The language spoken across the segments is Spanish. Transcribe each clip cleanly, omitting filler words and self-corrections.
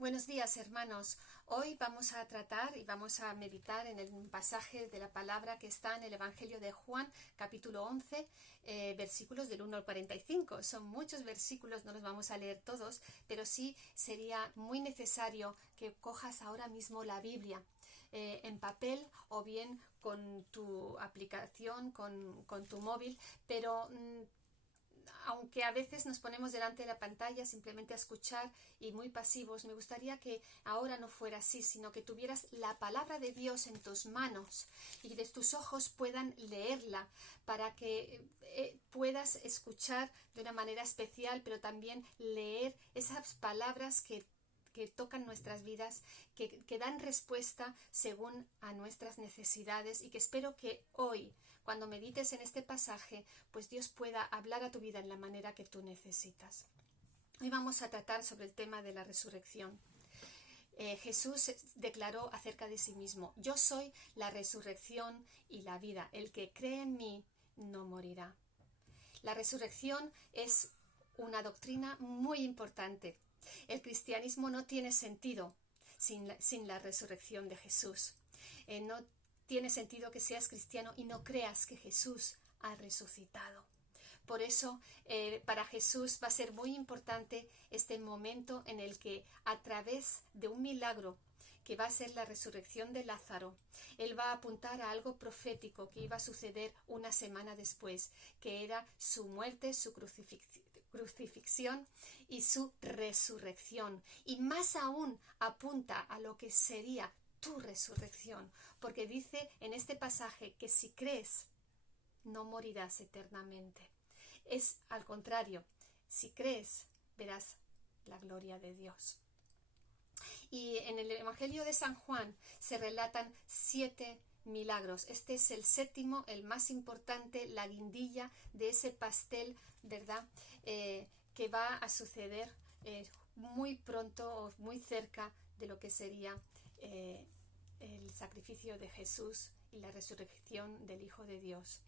Buenos días, hermanos. Hoy vamos a tratar y vamos a meditar en el pasaje de la palabra que está en el Evangelio de Juan, capítulo 11, versículos del 1 al 45. Son muchos versículos, no los vamos a leer todos, pero sí sería muy necesario que cojas ahora mismo la Biblia en papel o bien con tu aplicación, con tu móvil, pero aunque a veces nos ponemos delante de la pantalla simplemente a escuchar y muy pasivos, me gustaría que ahora no fuera así, sino que tuvieras la palabra de Dios en tus manos y que tus ojos puedan leerla para que puedas escuchar de una manera especial, pero también leer esas palabras que tocan nuestras vidas, que dan respuesta según a nuestras necesidades y que espero que hoy, cuando medites en este pasaje, pues Dios pueda hablar a tu vida en la manera que tú necesitas. Hoy vamos a tratar sobre el tema de la resurrección. Jesús declaró acerca de sí mismo: yo soy la resurrección y la vida. El que cree en mí no morirá. La resurrección es una doctrina muy importante. El cristianismo no tiene sentido sin la resurrección de Jesús. No tiene sentido que seas cristiano y no creas que Jesús ha resucitado. Por eso, para Jesús va a ser muy importante este momento en el que, a través de un milagro que va a ser la resurrección de Lázaro, él va a apuntar a algo profético que iba a suceder una semana después, que era su muerte, su crucifixión y su resurrección. Y más aún apunta a lo que sería tu resurrección, porque dice en este pasaje que si crees, no morirás eternamente. Es al contrario, si crees, verás la gloria de Dios. Y en el Evangelio de San Juan se relatan 7 milagros. Este es el séptimo, el más importante, la guindilla de ese pastel, ¿verdad? Que va a suceder muy pronto o muy cerca de lo que sería el sacrificio de Jesús y la resurrección del Hijo de Dios.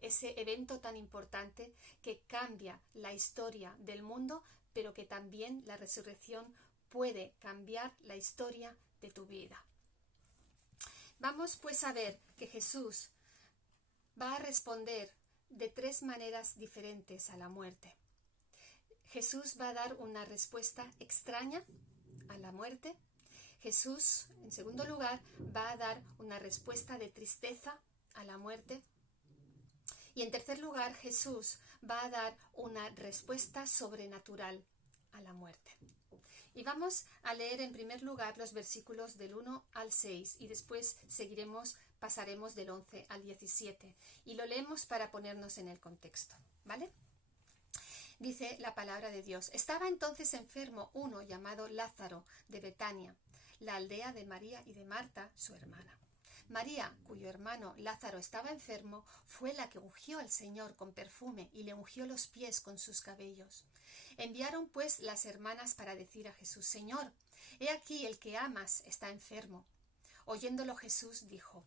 Ese evento tan importante que cambia la historia del mundo, pero que también la resurrección puede cambiar la historia de tu vida. Vamos pues a ver que Jesús va a responder de 3 maneras diferentes a la muerte. Jesús va a dar una respuesta extraña a la muerte. Jesús, en segundo lugar, va a dar una respuesta de tristeza a la muerte. Y en tercer lugar, Jesús va a dar una respuesta sobrenatural a la muerte. Y vamos a leer en primer lugar los versículos del 1 al 6 y después pasaremos del 11 al 17. Y lo leemos para ponernos en el contexto, ¿vale? Dice la palabra de Dios: estaba entonces enfermo uno llamado Lázaro de Betania, la aldea de María y de Marta, su hermana. María, cuyo hermano Lázaro estaba enfermo, fue la que ungió al Señor con perfume y le ungió los pies con sus cabellos. Enviaron pues las hermanas para decir a Jesús: Señor, he aquí el que amas está enfermo. Oyéndolo Jesús dijo: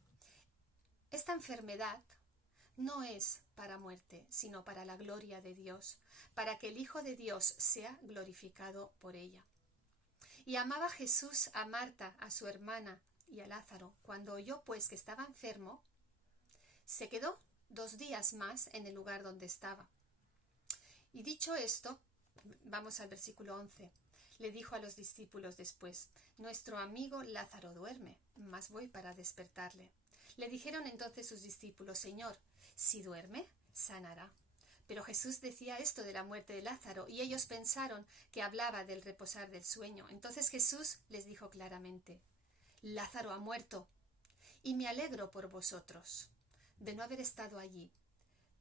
esta enfermedad no es para muerte, sino para la gloria de Dios, para que el Hijo de Dios sea glorificado por ella. Y amaba Jesús a Marta, a su hermana, y a Lázaro. Cuando oyó pues que estaba enfermo, se quedó 2 días más en el lugar donde estaba. Y dicho esto, vamos al versículo 11, le dijo a los discípulos después: nuestro amigo Lázaro duerme, mas voy para despertarle. Le dijeron entonces sus discípulos: Señor, si duerme, sanará. Pero Jesús decía esto de la muerte de Lázaro, y ellos pensaron que hablaba del reposar del sueño. Entonces Jesús les dijo claramente: Lázaro ha muerto, y me alegro por vosotros de no haber estado allí,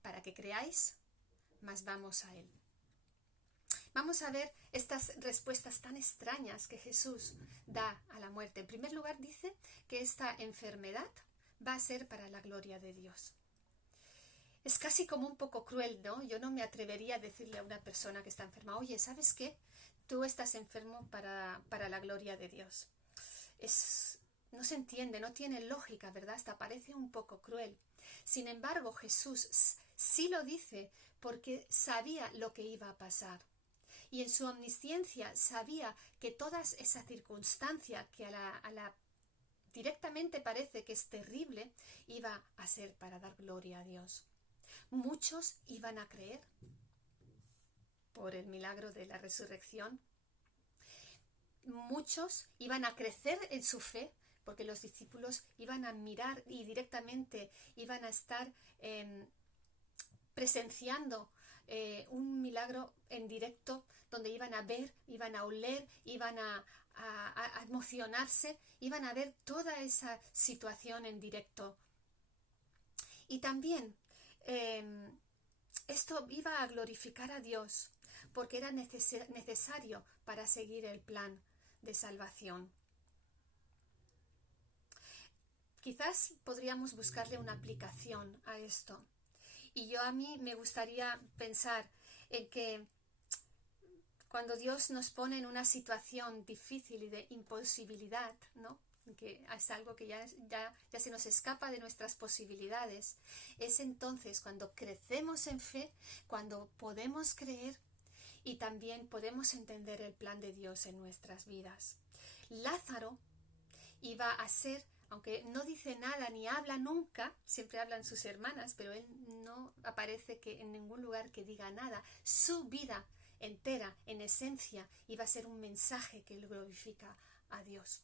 para que creáis, mas vamos a él. Vamos a ver estas respuestas tan extrañas que Jesús da a la muerte. En primer lugar, dice que esta enfermedad va a ser para la gloria de Dios. Es casi como un poco cruel, ¿no? Yo no me atrevería a decirle a una persona que está enferma: oye, ¿sabes qué? Tú estás enfermo para la gloria de Dios. No se entiende, no tiene lógica, ¿verdad? Hasta parece un poco cruel. Sin embargo, Jesús sí lo dice porque sabía lo que iba a pasar. y en su omnisciencia sabía que toda esa circunstancia que directamente parece que es terrible, iba a ser para dar gloria a Dios. Muchos iban a creer por el milagro de la resurrección. Muchos iban a crecer en su fe, porque los discípulos iban a mirar y directamente iban a estar presenciando un milagro en directo, donde iban a ver, iban a oler, iban a emocionarse, iban a ver toda esa situación en directo. Y también esto iba a glorificar a Dios, porque era necesario para seguir el plan de salvación. Quizás podríamos buscarle una aplicación a esto. Y a mí me gustaría pensar en que cuando Dios nos pone en una situación difícil y de imposibilidad, ¿no?, que es algo que ya se nos escapa de nuestras posibilidades, es entonces cuando crecemos en fe, cuando podemos creer y también podemos entender el plan de Dios en nuestras vidas. Lázaro iba a ser, aunque no dice nada ni habla nunca, siempre hablan sus hermanas, pero él no aparece que en ningún lugar que diga nada. Su vida entera, en esencia, iba a ser un mensaje que glorifica a Dios.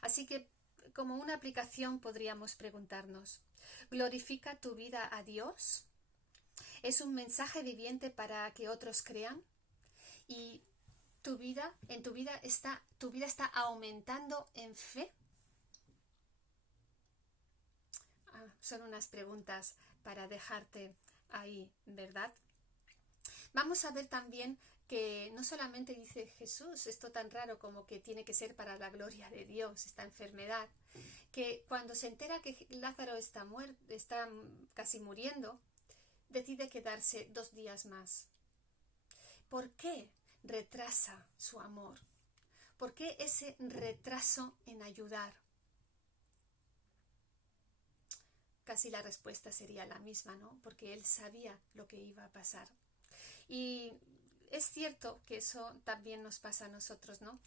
Así que, como una aplicación, podríamos preguntarnos: ¿glorifica tu vida a Dios? ¿Es un mensaje viviente para que otros crean? ¿Y tu vida está aumentando en fe? Son unas preguntas para dejarte ahí, ¿verdad? Vamos a ver también que no solamente dice Jesús esto tan raro como que tiene que ser para la gloria de Dios, esta enfermedad, que cuando se entera que Lázaro está casi muriendo, decide quedarse 2 días más. ¿Por qué retrasa su amor? ¿Por qué ese retraso en ayudar? Casi la respuesta sería la misma, ¿no? Porque él sabía lo que iba a pasar. Y es cierto que eso también nos pasa a nosotros, ¿no?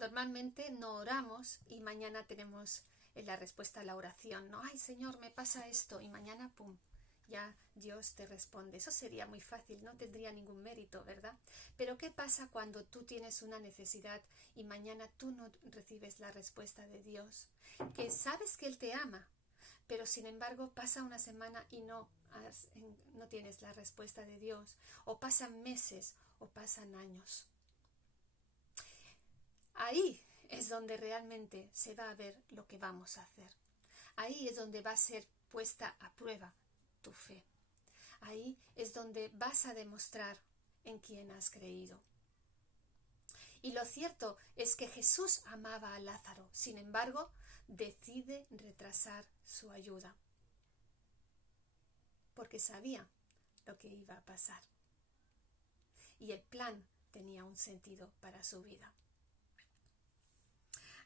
Normalmente no oramos y mañana tenemos la respuesta a la oración, ¿no? Ay, Señor, me pasa esto, y mañana, pum, ya Dios te responde. Eso sería muy fácil, no tendría ningún mérito, ¿verdad? Pero ¿qué pasa cuando tú tienes una necesidad y mañana tú no recibes la respuesta de Dios? Que sabes que Él te ama, pero sin embargo pasa una semana y no tienes la respuesta de Dios, o pasan meses o pasan años. Ahí es donde realmente se va a ver lo que vamos a hacer. Ahí es donde va a ser puesta a prueba tu fe. Ahí es donde vas a demostrar en quién has creído. Y lo cierto es que Jesús amaba a Lázaro, sin embargo, decide retrasar su ayuda, porque sabía lo que iba a pasar. Y el plan tenía un sentido para su vida.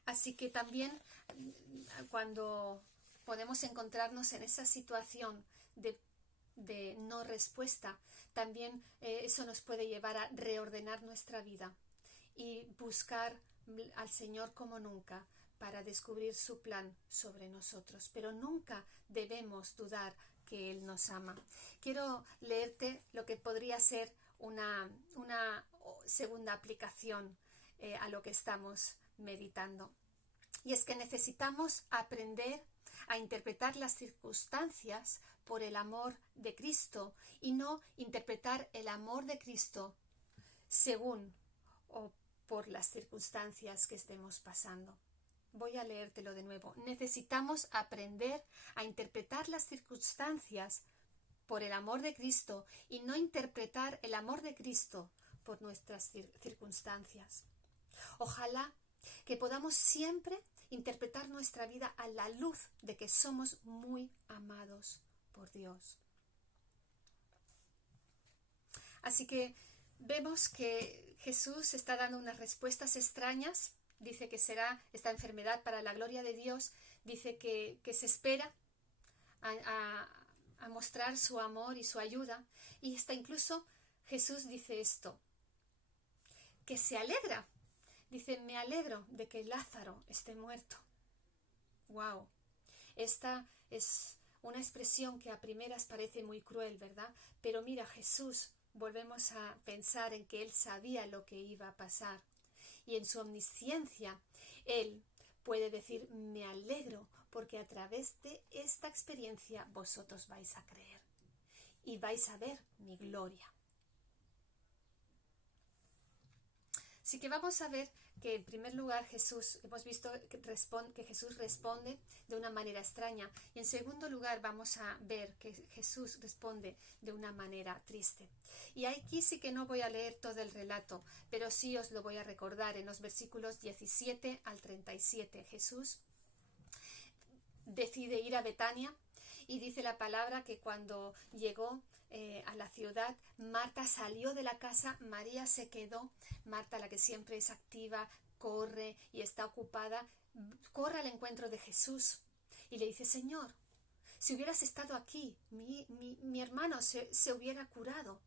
Así que también cuando podemos encontrarnos en esa situación de no respuesta, también eso nos puede llevar a reordenar nuestra vida y buscar al Señor como nunca para descubrir su plan sobre nosotros. Pero nunca debemos dudar que Él nos ama. Quiero leerte lo que podría ser una segunda aplicación a lo que estamos meditando. Y es que necesitamos aprender a interpretar las circunstancias por el amor de Cristo y no interpretar el amor de Cristo según o por las circunstancias que estemos pasando. Voy a leértelo de nuevo. Necesitamos aprender a interpretar las circunstancias por el amor de Cristo y no interpretar el amor de Cristo por nuestras circunstancias. Ojalá que podamos siempre interpretar nuestra vida a la luz de que somos muy amados por Dios. Así que vemos que Jesús está dando unas respuestas extrañas. Dice que será esta enfermedad para la gloria de Dios. Dice que se espera a mostrar su amor y su ayuda. Y está incluso Jesús dice esto, que se alegra. Dice, me alegro de que Lázaro esté muerto. ¡Wow! Esta es una expresión que a primeras parece muy cruel, ¿verdad? Pero mira, Jesús, volvemos a pensar en que Él sabía lo que iba a pasar. Y en su omnisciencia, Él puede decir, me alegro, porque a través de esta experiencia vosotros vais a creer y vais a ver mi gloria. Así que vamos a ver que en primer lugar hemos visto que Jesús responde de una manera extraña, y en segundo lugar vamos a ver que Jesús responde de una manera triste. Y aquí sí que no voy a leer todo el relato, pero sí os lo voy a recordar en los versículos 17 al 37. Jesús decide ir a Betania y dice la palabra que cuando llegó a la ciudad, Marta salió de la casa, María se quedó. Marta, la que siempre es activa, corre y está ocupada, corre al encuentro de Jesús y le dice, Señor, si hubieras estado aquí, mi hermano se hubiera curado,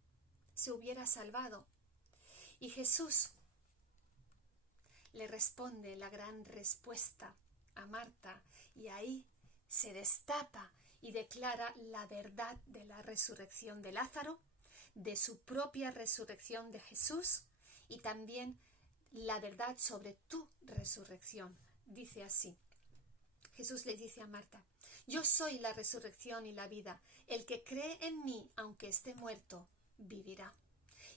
se hubiera salvado. Y Jesús le responde la gran respuesta a Marta, y ahí se destapa y declara la verdad de la resurrección de Lázaro, de su propia resurrección de Jesús, y también la verdad sobre tu resurrección. Dice así, Jesús le dice a Marta, yo soy la resurrección y la vida, el que cree en mí, aunque esté muerto, vivirá.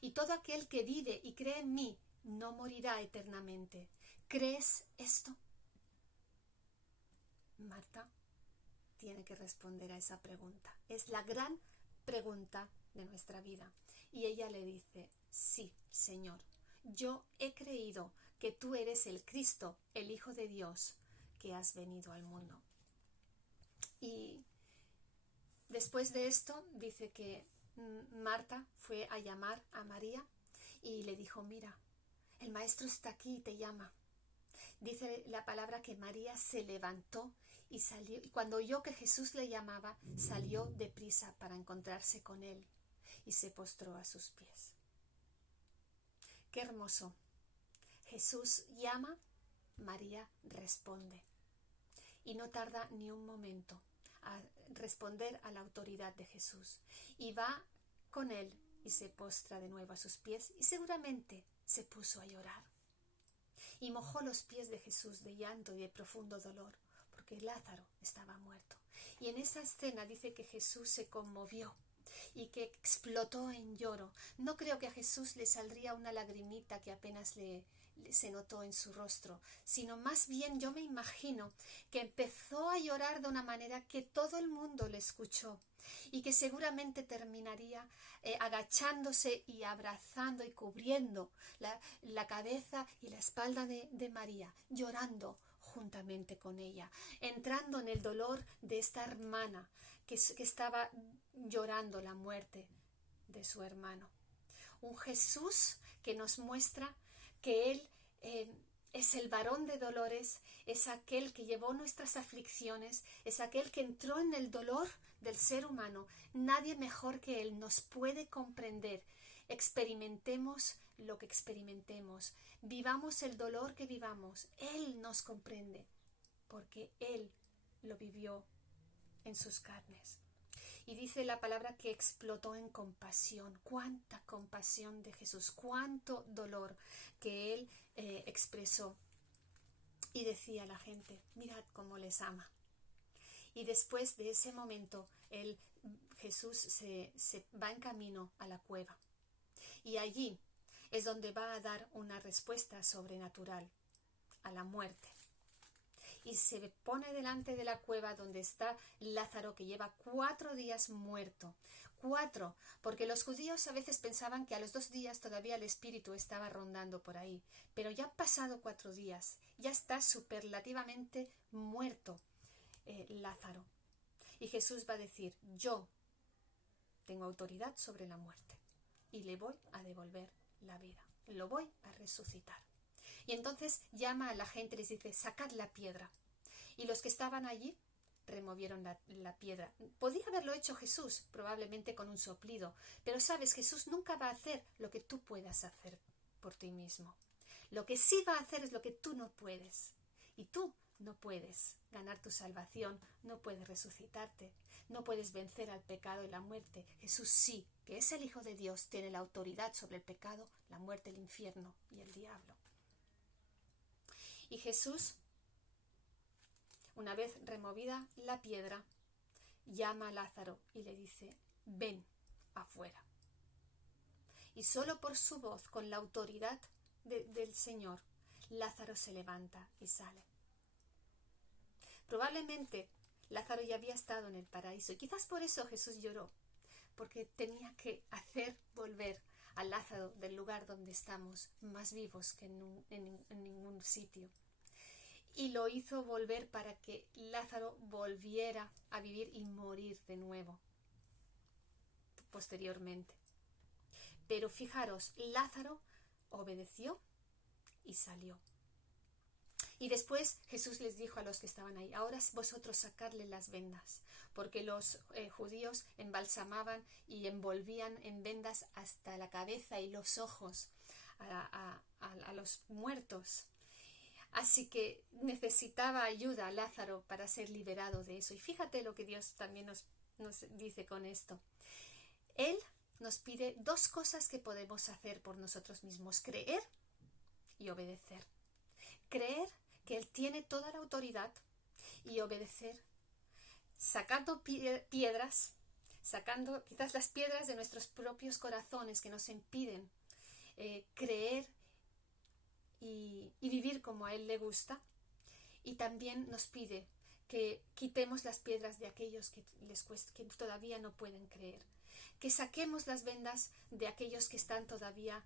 Y todo aquel que vive y cree en mí, no morirá eternamente. ¿Crees esto? Marta tiene que responder a esa pregunta. Es la gran pregunta de nuestra vida. Y ella le dice, sí, Señor, yo he creído que tú eres el Cristo, el Hijo de Dios, que has venido al mundo. Y después de esto dice que Marta fue a llamar a María y le dijo, mira, el maestro está aquí y te llama. Dice la palabra que María se levantó y salió, y cuando oyó que Jesús le llamaba, salió deprisa para encontrarse con él y se postró a sus pies. Qué hermoso. Jesús llama, María responde. Y no tarda ni un momento a responder a la autoridad de Jesús. Y va con él y se postra de nuevo a sus pies y seguramente se puso a llorar. Y mojó los pies de Jesús de llanto y de profundo dolor, porque Lázaro estaba muerto. Y en esa escena dice que Jesús se conmovió y que explotó en lloro. No creo que a Jesús le saldría una lagrimita que apenas se notó en su rostro, sino más bien yo me imagino que empezó a llorar de una manera que todo el mundo le escuchó y que seguramente terminaría agachándose y abrazando y cubriendo la cabeza y la espalda de María, llorando juntamente con ella, entrando en el dolor de esta hermana que estaba llorando la muerte de su hermano. Un Jesús que nos muestra que Él es el varón de dolores, es aquel que llevó nuestras aflicciones, es aquel que entró en el dolor del ser humano. Nadie mejor que Él nos puede comprender. Experimentemos lo que experimentemos, vivamos el dolor que vivamos, Él nos comprende, porque Él lo vivió en sus carnes. Y dice la palabra que explotó en compasión. Cuánta compasión de Jesús, cuánto dolor que Él expresó. Y decía a la gente, mirad cómo les ama. Y después de ese momento, Jesús se va en camino a la cueva. Y allí es donde va a dar una respuesta sobrenatural a la muerte. Y se pone delante de la cueva donde está Lázaro, que lleva 4 días muerto. 4, porque los judíos a veces pensaban que a los 2 días todavía el espíritu estaba rondando por ahí. Pero ya han pasado 4 días, ya está superlativamente muerto Lázaro. Y Jesús va a decir, yo tengo autoridad sobre la muerte y le voy a devolver la vida, lo voy a resucitar. Y entonces llama a la gente y les dice, sacad la piedra. Y los que estaban allí removieron la piedra. Podía haberlo hecho Jesús, probablemente con un soplido, pero sabes, Jesús nunca va a hacer lo que tú puedas hacer por ti mismo. Lo que sí va a hacer es lo que tú no puedes. Y tú no puedes ganar tu salvación, no puedes resucitarte, no puedes vencer al pecado y la muerte. Jesús sí, que es el Hijo de Dios, tiene la autoridad sobre el pecado, la muerte, el infierno y el diablo. Y Jesús, una vez removida la piedra, llama a Lázaro y le dice: ven afuera. Y solo por su voz, con la autoridad del Señor, Lázaro se levanta y sale. Probablemente Lázaro ya había estado en el paraíso y quizás por eso Jesús lloró, porque tenía que hacer volver a Lázaro del lugar donde estamos, más vivos que en ningún sitio. Y lo hizo volver para que Lázaro volviera a vivir y morir de nuevo posteriormente. Pero fijaros, Lázaro obedeció y salió. Y después Jesús les dijo a los que estaban ahí: ahora vosotros sacadle las vendas, porque los judíos embalsamaban y envolvían en vendas hasta la cabeza y los ojos a los muertos. Así que necesitaba ayuda a Lázaro para ser liberado de eso. Y fíjate lo que Dios también nos dice con esto. Él nos pide dos cosas que podemos hacer por nosotros mismos: creer y obedecer. Creer que Él tiene toda la autoridad y obedecer, sacando piedras, sacando quizás las piedras de nuestros propios corazones que nos impiden creer y vivir como a Él le gusta. Y también nos pide que quitemos las piedras de aquellos que todavía no pueden creer, que saquemos las vendas de aquellos que están todavía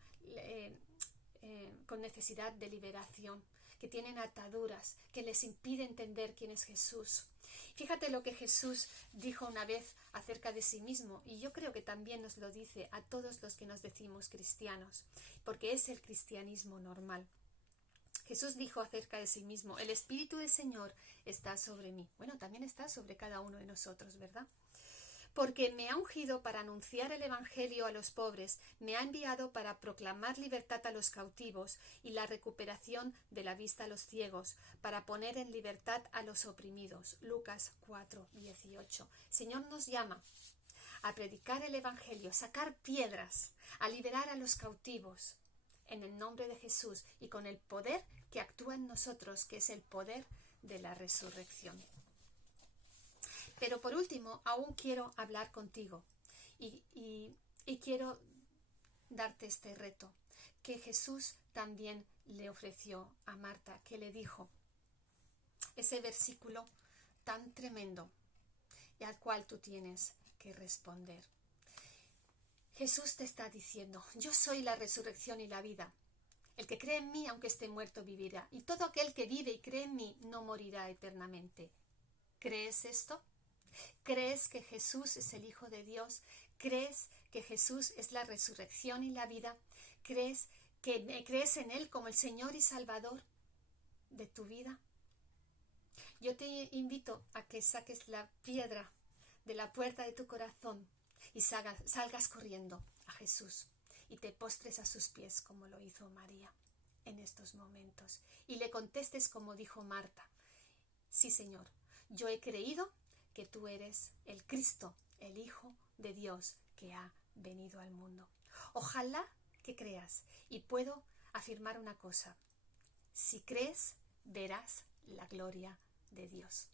con necesidad de liberación, que tienen ataduras, que les impide entender quién es Jesús. Fíjate lo que Jesús dijo una vez acerca de sí mismo, y yo creo que también nos lo dice a todos los que nos decimos cristianos, porque es el cristianismo normal. Jesús dijo acerca de sí mismo: el Espíritu del Señor está sobre mí. Bueno, también está sobre cada uno de nosotros, ¿verdad? Porque me ha ungido para anunciar el Evangelio a los pobres, me ha enviado para proclamar libertad a los cautivos y la recuperación de la vista a los ciegos, para poner en libertad a los oprimidos. Lucas 4:18. Señor nos llama a predicar el Evangelio, sacar piedras, a liberar a los cautivos, en el nombre de Jesús y con el poder que actúa en nosotros, que es el poder de la resurrección. Pero por último, aún quiero hablar contigo y quiero darte este reto que Jesús también le ofreció a Marta, que le dijo ese versículo tan tremendo y al cual tú tienes que responder. Jesús te está diciendo: yo soy la resurrección y la vida. El que cree en mí, aunque esté muerto, vivirá. Y todo aquel que vive y cree en mí no morirá eternamente. ¿Crees esto? ¿Crees que Jesús es el Hijo de Dios? ¿Crees que Jesús es la resurrección y la vida? ¿Crees en Él como el Señor y Salvador de tu vida? Yo te invito a que saques la piedra de la puerta de tu corazón y salgas corriendo a Jesús y te postres a sus pies como lo hizo María en estos momentos y le contestes como dijo Marta: sí, Señor, yo he creído que tú eres el Cristo, el Hijo de Dios que ha venido al mundo. Ojalá que creas, y puedo afirmar una cosa: si crees, verás la gloria de Dios.